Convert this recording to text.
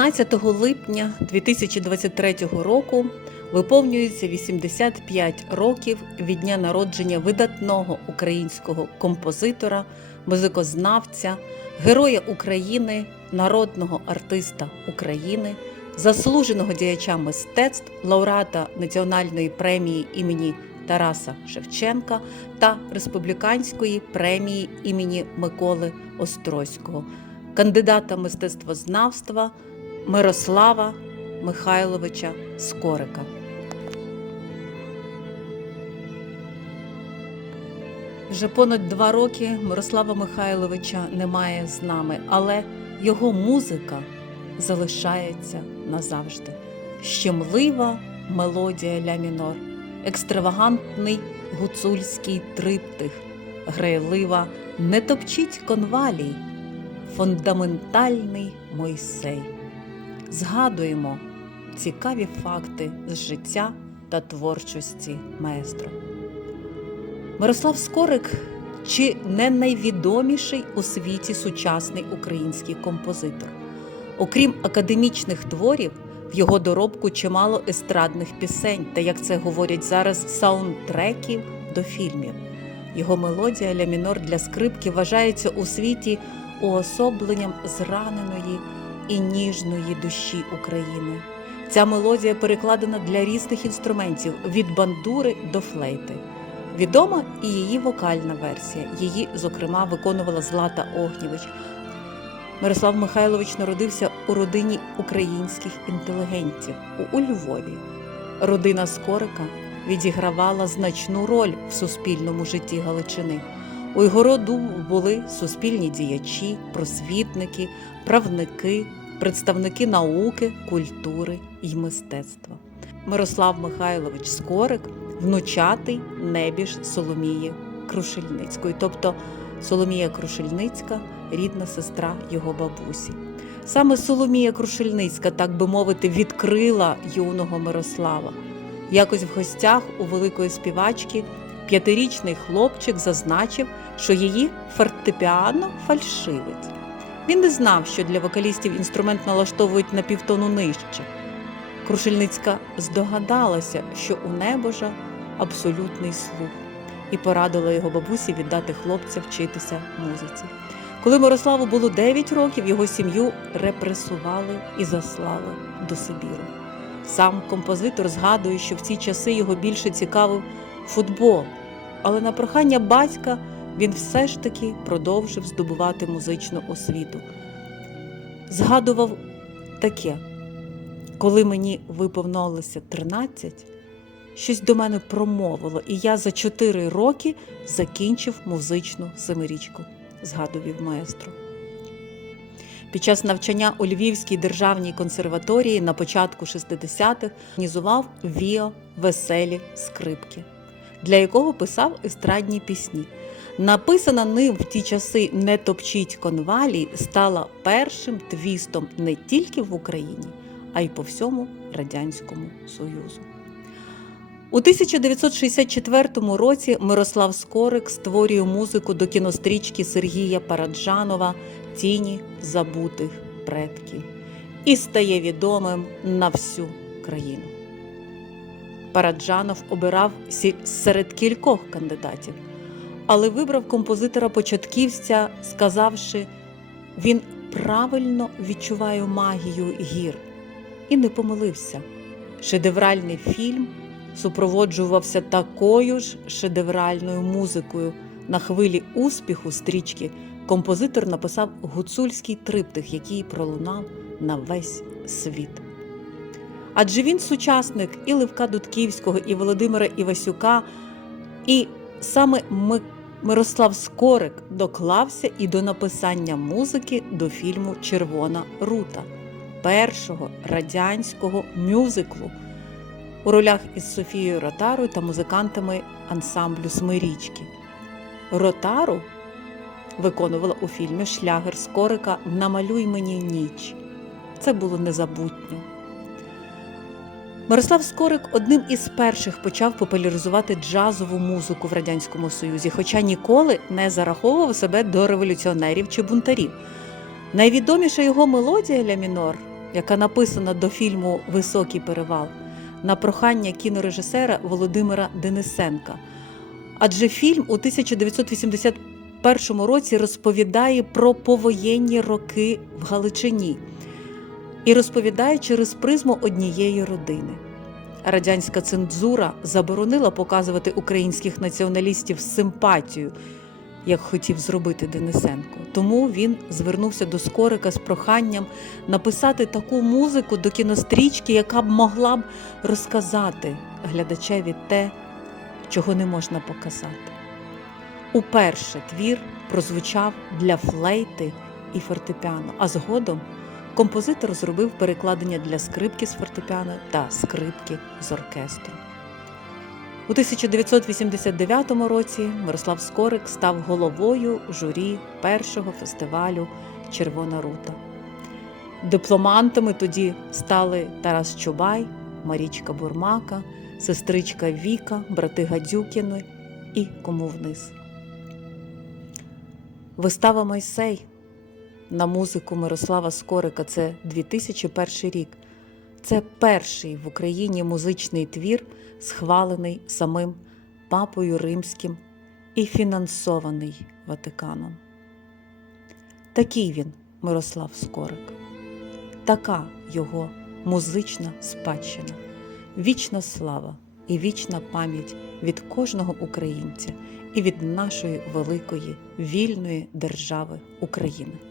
12 липня 2023 року виповнюється 85 років від дня народження видатного українського композитора, музикознавця, героя України, народного артиста України, заслуженого діяча мистецтв, лауреата Національної премії імені Тараса Шевченка та Республіканської премії імені Миколи Острозького, кандидата мистецтвознавства Мирослава Михайловича Скорика. Вже понад два роки Мирослава Михайловича немає з нами, але його музика залишається назавжди. Щемлива мелодія ля мінор, екстравагантний гуцульський триптих, грайлива не топчіть конвалій, фундаментальний Мойсей. Згадуємо цікаві факти з життя та творчості маестро. Мирослав Скорик чи не найвідоміший у світі сучасний український композитор. Окрім академічних творів, в його доробку чимало естрадних пісень та, як це говорять зараз, саундтреків до фільмів. Його мелодія ля мінор для скрипки вважається у світі уособленням зраненої і ніжної душі України. Ця мелодія перекладена для різних інструментів від бандури до флейти. Відома і її вокальна версія. Її, зокрема, виконувала Злата Огнєвич. Мирослав Михайлович народився у родині українських інтелігентів у- Львові. Родина Скорика відігравала значну роль в суспільному житті Галичини. У його роду були суспільні діячі, просвітники, правники, представники науки, культури і мистецтва. Мирослав Михайлович Скорик внучатий небіж Соломії Крушельницької, тобто Соломія Крушельницька рідна сестра його бабусі. Саме Соломія Крушельницька, так би мовити, відкрила юного Мирослава. Якось в гостях у великої співачки п'ятирічний хлопчик зазначив, що її фортепіано фальшивить. Він не знав, що для вокалістів інструмент налаштовують на півтону нижче. Крушельницька здогадалася, що у небожа абсолютний слух, і порадила його бабусі віддати хлопця вчитися музиці. Коли Мирославу було 9 років, його сім'ю репресували і заслали до Сибіру. Сам композитор згадує, що в ці часи його більше цікавив футбол, але на прохання батька він все ж таки продовжив здобувати музичну освіту. Згадував таке: коли мені виповнилося 13, щось до мене промовило, і я за 4 роки закінчив музичну семирічку, згадував маестро. Під час навчання у Львівській державній консерваторії на початку 60-х організував Віо Веселі скрипки, для якого писав естрадні пісні. Написана ним в ті часи Не топчіть конвалій стала першим твістом не тільки в Україні, а й по всьому Радянському Союзу. У 1964 році Мирослав Скорик створює музику до кінострічки Сергія Параджанова Тіні забутих предків і стає відомим на всю країну. Параджанов обирав серед кількох кандидатів, але вибрав композитора-початківця, сказавши, він правильно відчуває магію гір і не помилився. Шедевральний фільм супроводжувався такою ж шедевральною музикою. На хвилі успіху стрічки композитор написав гуцульський триптих, який пролунав на весь світ. Адже він сучасник і Левка Дудківського, і Володимира Івасюка, і саме Ми- Мирослав Скорик доклався і до написання музики до фільму Червона рута першого радянського мюзиклу у ролях із Софією Ротарою та музикантами ансамблю Смирічки. Ротару виконувала у фільмі Шлягер Скорика Намалюй мені ніч. Це було незабутньо. Мирослав Скорик одним із перших почав популяризувати джазову музику в Радянському Союзі, хоча ніколи не зараховував себе до революціонерів чи бунтарів. Найвідоміша його мелодія ля мінор яка написана до фільму Високий перевал на прохання кінорежисера Володимира Денисенка. Адже фільм у 1981 році розповідає про повоєнні роки в Галичині і розповідає через призму однієї родини. Радянська цензура заборонила показувати українських націоналістів з симпатією, як хотів зробити Денисенко. Тому він звернувся до Скорика з проханням написати таку музику до кінострічки, яка б могла б розказати глядачеві те, чого не можна показати. Уперше твір прозвучав для флейти і фортепіано, а згодом композитор зробив перекладення для скрипки з фортепіано та скрипки з оркестру. У 1989 році Мирослав Скорик став головою журі першого фестивалю Червона рута. Дипломантами тоді стали Тарас Чубай, Марічка Бурмака, сестричка Віка, брати Гадюкіни і Кому вниз. Вистава Мойсей на музику Мирослава Скорика це 2001 рік. Це перший в Україні музичний твір, схвалений самим папою римським і фінансований Ватиканом. Такий він, Мирослав Скорик, така його музична спадщина, вічна слава і вічна пам'ять від кожного українця і від нашої великої вільної держави України.